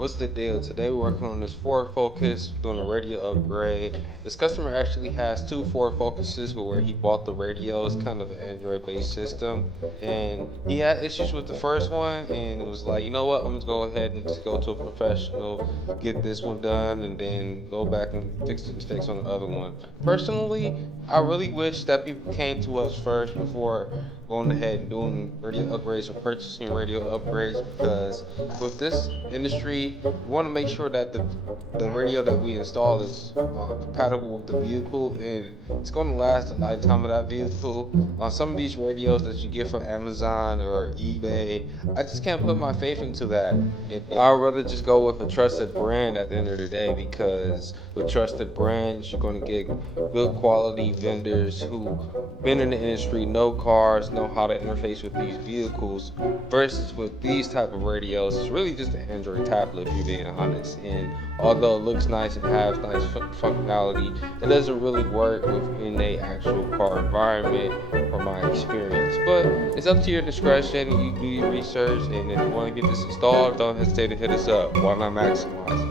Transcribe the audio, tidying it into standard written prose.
What's the deal? Today we're working on this Ford Focus, doing a radio upgrade. This customer actually has two Ford Focuses, but where he bought the radio is kind of an Android-based system, and he had issues with the first one, and it was like, you know what? I'm just go ahead and just go to a professional, get this one done, and then go back and fix the mistakes on the other one. Personally, I really wish that people came to us first before going ahead and doing radio upgrades or purchasing radio upgrades, because with this industry, we want to make sure that the radio that we install is compatible with the vehicle, and it's going to last the lifetime of that vehicle. On some of these radios that you get from Amazon or eBay, I just can't put my faith into that. I'd rather just go with a trusted brand at the end of the day, because with trusted brands, you're going to get good quality vendors who been in the industry, know cars, know how to interface with these vehicles. Versus with these type of radios, it's really just an Android tablet, if you're being honest. And although it looks nice and has nice functionality, it doesn't really work within a actual car environment, from my experience. But it's up to your discretion. You do your research, and if you want to get this installed, don't hesitate to hit us up. Why not maximize?